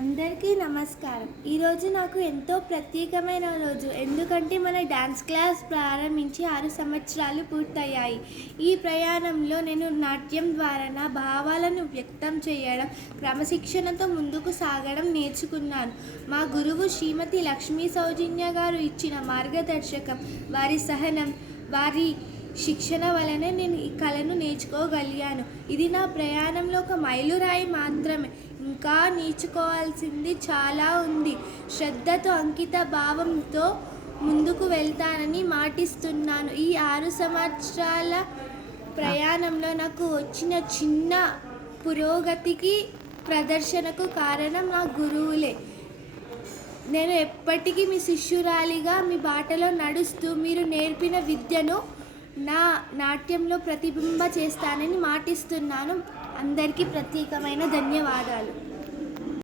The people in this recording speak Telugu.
అందరికీ నమస్కారం. ఈరోజు నాకు ఎంతో ప్రత్యేకమైన రోజు. ఎందుకంటే మన డ్యాన్స్ క్లాస్ ప్రారంభించి 6 సంవత్సరాలు పూర్తయ్యాయి. ఈ ప్రయాణంలో నేను నాట్యం ద్వారా నా భావాలను వ్యక్తం చేయడం, క్రమశిక్షణతో ముందుకు సాగడం నేర్చుకున్నాను. మా గురువు శ్రీమతి లక్ష్మీ సౌజన్య గారు ఇచ్చిన మార్గదర్శకం, వారి సహనం, వారి శిక్షణ వలన నేను ఈ కళను నేర్చుకోగలిగాను. ఇది నా ప్రయాణంలో ఒక మైలురాయి మాత్రమే. ఇంకా నేర్చుకోవాల్సింది చాలా ఉంది. శ్రద్ధతో, అంకిత భావంతో ముందుకు వెళ్తానని మాటిస్తున్నాను. ఈ 6 సంవత్సరాల ప్రయాణంలో నాకు వచ్చిన చిన్న పురోగతికి, ప్రదర్శనకు కారణం నా గురువులే. నేను ఎప్పటికీ మీ శిష్యురాలిగా మీ బాటలో నడుస్తూ మీరు నేర్పిన విద్యను నా నాట్యంలో ప్రతిబింబ చేస్తానని మాటిస్తున్నాను. అందరికీ ప్రత్యేకమైన ధన్యవాదాలు.